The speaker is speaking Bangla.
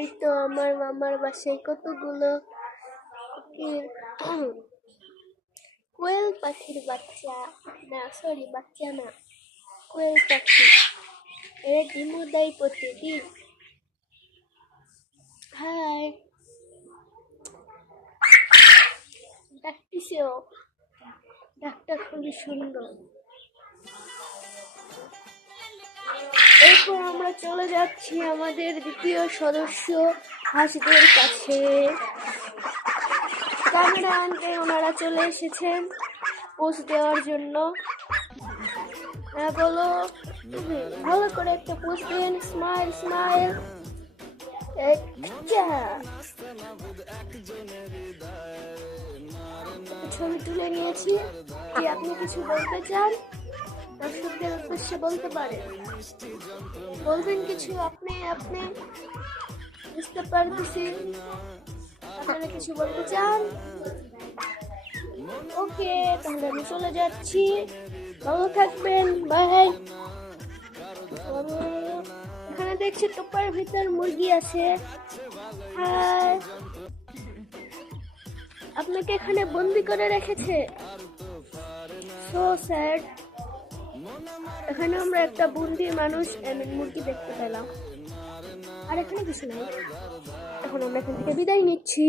এই তো আমার মামার বাসায় কতগুলো কোয়েল পাখির বাচ্চা, না সরি বাচ্চা না, কোয়েল পাখি। এরা ডিমও দেয় প্রতিদিন। হাই, ডাকতেছেও, ডাকটা খুবই সুন্দর। এরপর আমরা চলে যাচ্ছি আমাদের দ্বিতীয় সদস্য হাঁসদের কাছে। ক্যামেরা আনতে ওনারা চলে এসেছেন পোস্ট দেওয়ার জন্য। হ্যাঁ বলো, ভালো করে একটা পোস্ট দেন, স্মাইল স্মাইল। ছবি তুলে নিয়েছি। কি আপনি কিছু বলতে চান? দর্শকদের উদ্দেশ্যে বলতে পারেন, বলবেন কিছু? আপনি আপনি বুঝতে পারতেছি আপনারা কিছু বলতে চান। ওকে, তাহলে আমি চলে যাচ্ছি, ভালো থাকবেন, বাই। এখানে দেখছি টোপার ভিতর মুরগি আছে। হাই, আপনাকে এখানে বন্দি করে রেখেছে, সো স্যাড। এখানে আমরা একটা বন্দি মানুষ মুরগি দেখতে পেলাম, আর এখানে কিছু নাই। এখন আমরা এখান থেকে বিদায় নিচ্ছি।